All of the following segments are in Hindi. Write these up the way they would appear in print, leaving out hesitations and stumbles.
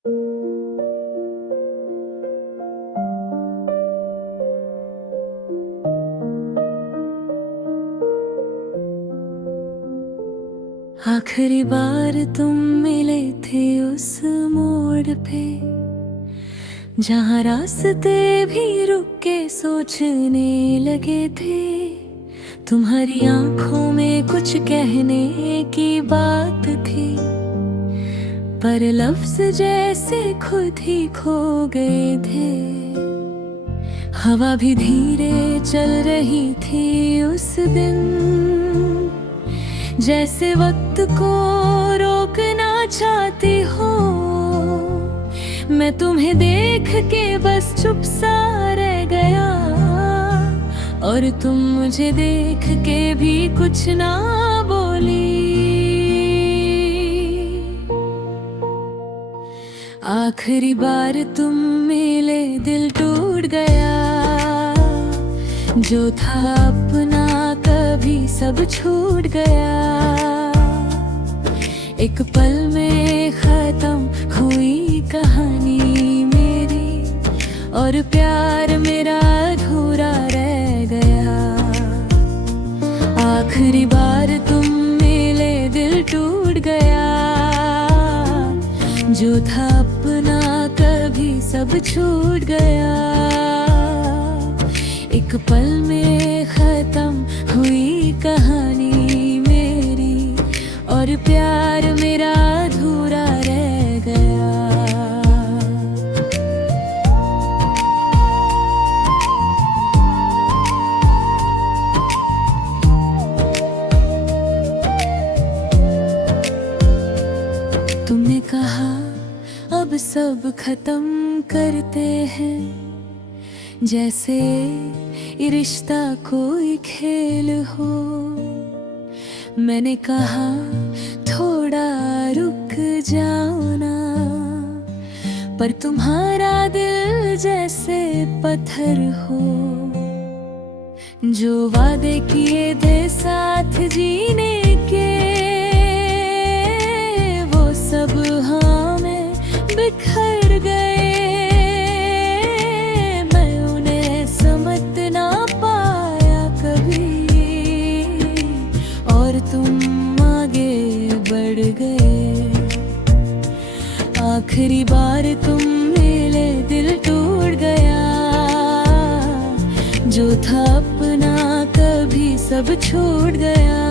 आखिरी बार तुम मिले थे उस मोड़ पे, जहाँ रास्ते भी रुक के सोचने लगे थे। तुम्हारी आंखों में कुछ कहने की बात थी, पर लफ्ज जैसे खुद ही खो गए थे। हवा भी धीरे चल रही थी उस दिन, जैसे वक्त को रोकना चाहती हो। मैं तुम्हें देख के बस चुप सा रह गया, और तुम मुझे देख के भी कुछ ना बोली। आखिरी बार तुम मिले दिल टूट गया, जो था अपना कभी सब छूट गया। एक पल में खत्म हुई कहानी मेरी, और प्यार मेरा अधूरा रह गया। आखिरी बार तुम मिले दिल टूट गया, जो था अपना कभी सब छूट गया। एक पल में खत्म हुई कहानी मेरी, और प्यार मेरा अधूरा रह गया। तुमने कहा अब सब खत्म करते हैं, जैसे ये रिश्ता कोई खेल हो। मैंने कहा थोड़ा रुक जाओ ना, पर तुम्हारा दिल जैसे पत्थर हो। जो वादे किए थे साथ जीने के, वो सब हाँ में बिखर गए। आखिरी बार तुम मिले दिल टूट गया, जो था अपना कभी सब छूट गया।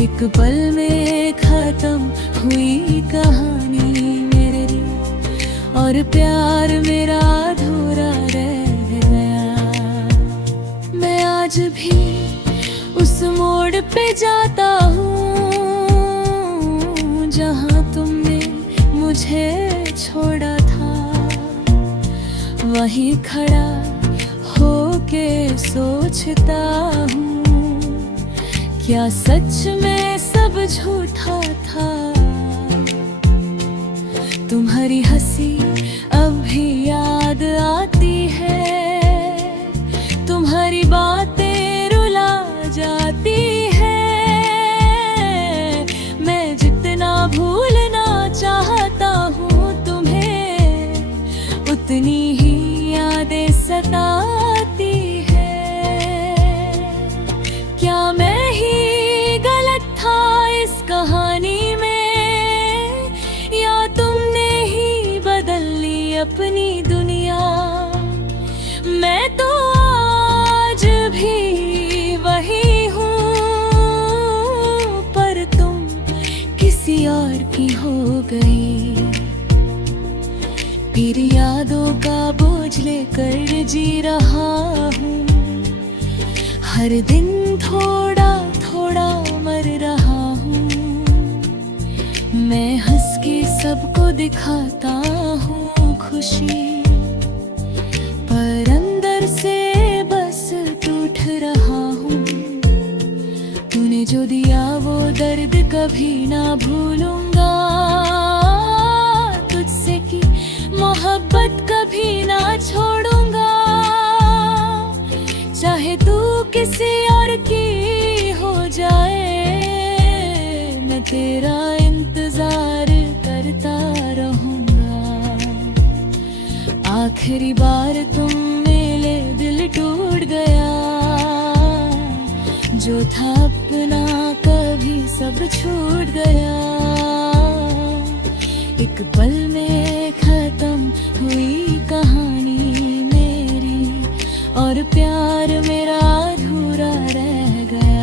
एक पल में खत्म हुई कहानी मेरी, और प्यार मेरा अधूरा रह गया। मैं आज भी उस मोड़ पे जाता हूँ, जहाँ तुमने मुझे छोड़ा था। वहीं खड़ा होके सोचता हूँ, क्या सच में सब झूठा था। तुम्हारी हंसी अब भी याद आती है, तुम्हारी बातें रुला जाती है। मैं जितना भूलना चाहता हूँ तुम्हें, उतनी ही यादें सताती है। क्या मैं ही गलत था इस कहानी में, या तुमने ही बदल ली अपनी दुनिया। मैं तो आज भी वही हूँ, पर तुम किसी और की हो गई। फिर यादों का बोझ लेकर जी रहा हूँ, हर दिन थोड़ा थोड़ा मर रहा हूँ। मैं हंस के सबको दिखाता हूँ खुशी, पर अंदर से बस टूट रहा हूँ। तूने जो दिया वो दर्द कभी ना भूलूंगा, तुझसे की मोहब्बत कभी ना छोड़ूंगा। चाहे तू किसी और की हो जाए, मैं तेरा इंतजार करता आखिरी बार तुम मिले दिल टूट गया, जो था अपना कभी सब छूट गया। एक पल में खत्म हुई कहानी मेरी, और प्यार मेरा अधूरा रह गया।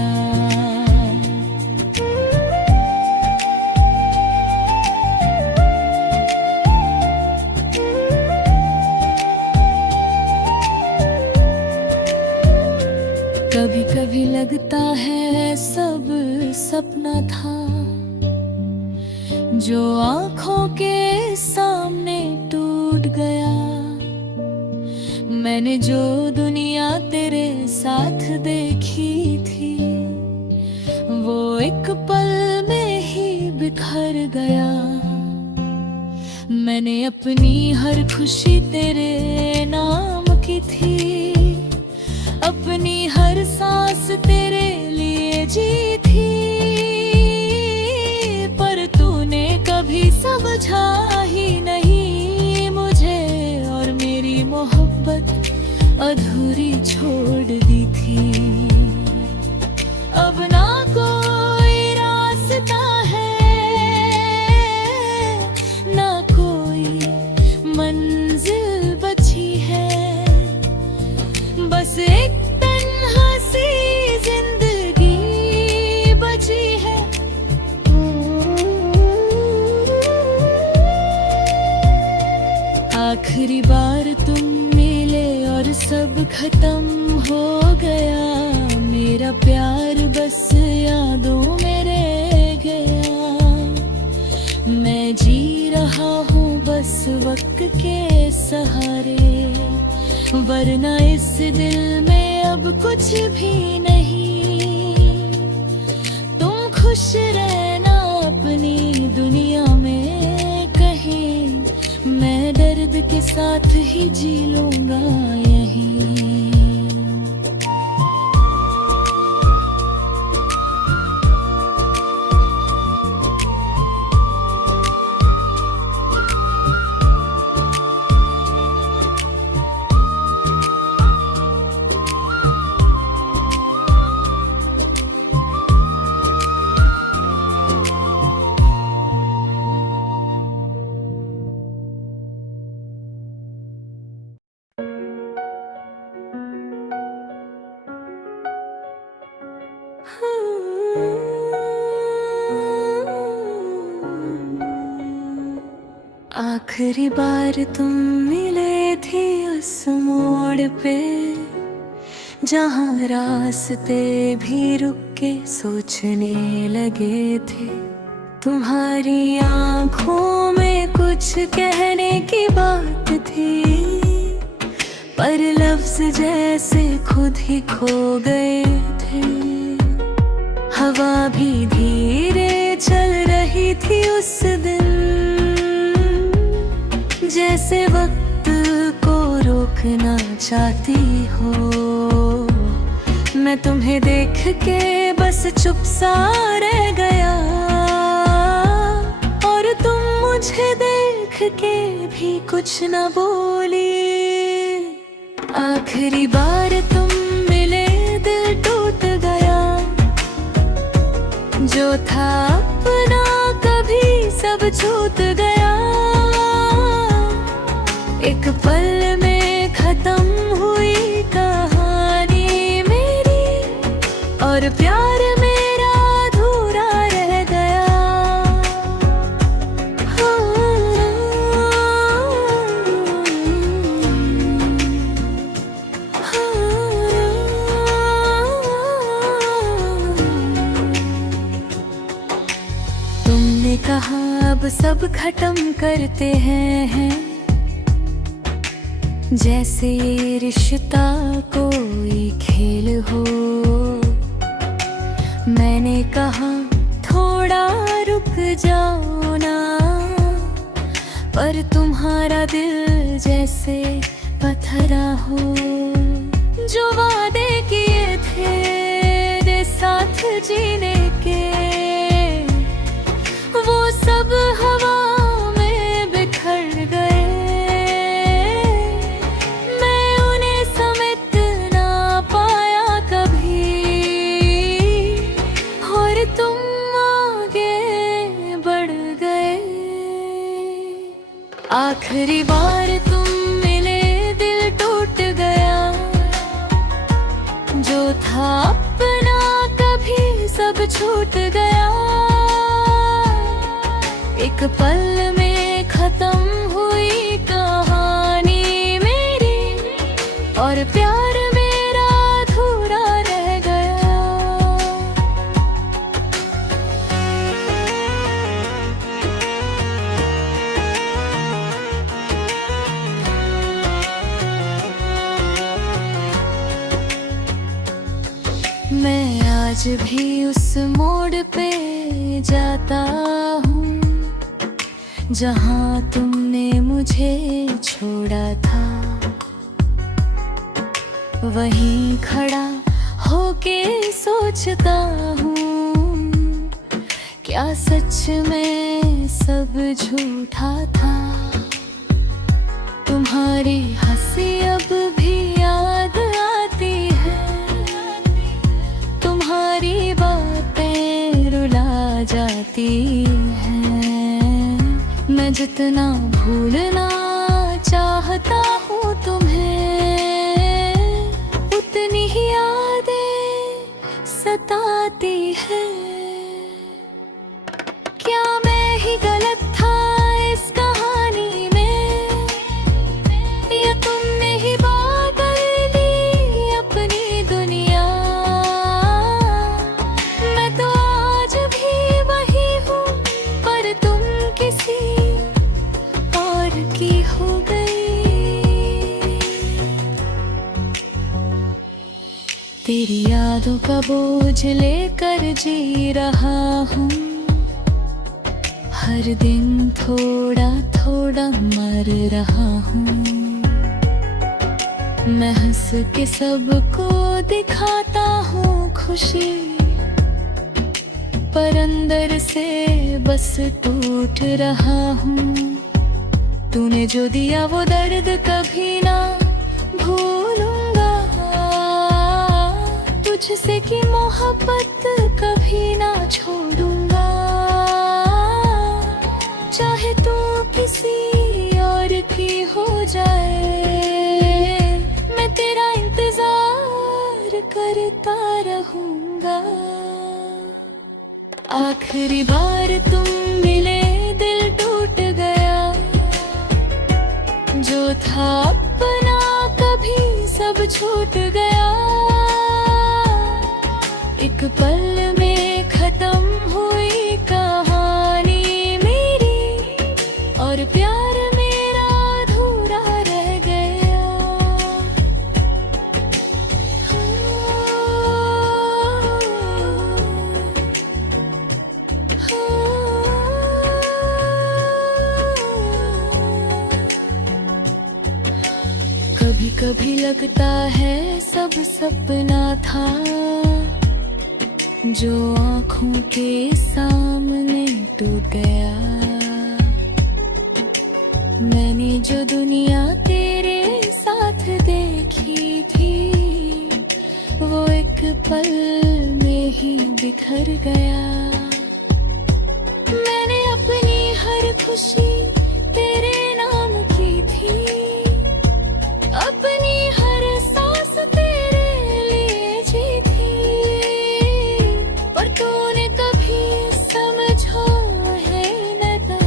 कभी कभी लगता है सब सपना था, जो आँखों के सामने टूट गया। मैंने जो दुनिया तेरे साथ देखी थी, वो एक पल में ही बिखर गया। मैंने अपनी हर खुशी तेरे नाम की थी, अपनी हर सांस तेरे लिए जी थी। पर तूने कभी समझा ही नहीं मुझे, और मेरी मोहब्बत अधूरी छोड़ दी थी। अब ना कोई रास्ता है, ना कोई मंजिल बची है, बस एक तन्हा सी जिंदगी बची है। आखिरी बार तुम मिले और सब खत्म हो गया। मेरा प्यार बस यादों में रह गया। मैं जी रहा हूँ बस वक्त के सहारे, वरना इस दिल में अब कुछ भी नहीं। तुम खुश रहना अपनी दुनिया में कहीं, मैं दर्द के साथ ही जी लूंगा यहीं। आखिरी बार तुम मिले थे उस मोड़ पे, जहाँ रास्ते भी रुक के सोचने लगे थे। तुम्हारी आंखों में कुछ कहने की बात थी, पर लफ्ज जैसे खुद ही खो गए थे। हवा भी धीरे चल रही थी उस दिन, जैसे वक्त को रोकना चाहती हो। मैं तुम्हें देख के बस चुप सा रह गया, और तुम मुझे देख के भी कुछ न बोली। आखिरी बार तुम मिले दिल टूट गया, जो था अपना कभी सब छूट गया। एक पल में खत्म हुई कहानी मेरी, और प्यार मेरा अधूरा रह गया। तुमने कहा अब सब खत्म करते हैं, जैसे ये रिश्ता कोई खेल हो। मैंने कहा थोड़ा रुक जाओ ना, पर तुम्हारा दिल जैसे पत्थरा हो। जो वादे किए थे तेरे साथ जीने के, वो सब हवा में बिखर गए। आखिरी बार तुम मिले दिल टूट गया, जो था अपना कभी सब छूट गया। एक पल में खत्म हुई कहानी मेरी, और प्यार मेरा अधूरा रह गया। मैं आज भी उस मोड़ पे जाता हूँ जहाँ तुमने मुझे छोड़ा था। वहीं खड़ा होके सोचता हूँ, क्या सच में सब झूठा था। तुम्हारी हंसी अब भी याद आती है, तुम्हारी बातें रुला जाती हैं। मैं जितना भूलना चाहता हूँ तुम्हें, उतनी ही यादें सताती है। क्या मैं ही गलत था इस कहानी में, या तुमने ही बदल दी अपनी दुनिया। मैं तो आज भी वही हूँ, पर तुम किसी और की हो गई। तेरी यादों का बोझ लेकर जी रहा हूँ, हर दिन थोड़ा थोड़ा मर रहा हूँ। मैं हंस के सबको दिखाता हूँ खुशी, पर अंदर से बस टूट रहा हूँ। तूने जो दिया वो दर्द कभी ना भूलूंगा, तुझसे की मोहब्बत कभी ना छोड़ूंगा। चाहे तू किसी और की हो जाए, मैं तेरा इंतजार करता रहूंगा। आखिरी बार तुम मिले दिल टूट गया, जो था अपना कभी सब छूट गया। एक पल में खत्म हुई कहानी मेरी, और प्यार मेरा अधूरा रह गया। कभी कभी लगता है सब सपना था, जो आँखों के सामने टूट गया। मैंने जो दुनिया तेरे साथ देखी थी, वो एक पल में ही बिखर गया। मैंने अपनी हर खुशी तेरे नाम की थी, अपनी हर सांस तेरे लिए जी थी। पर तूने कभी समझा है न,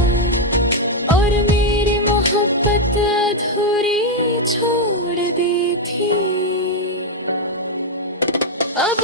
और मेरी मोहब्बत अधूरी छोड़ दी थी। अब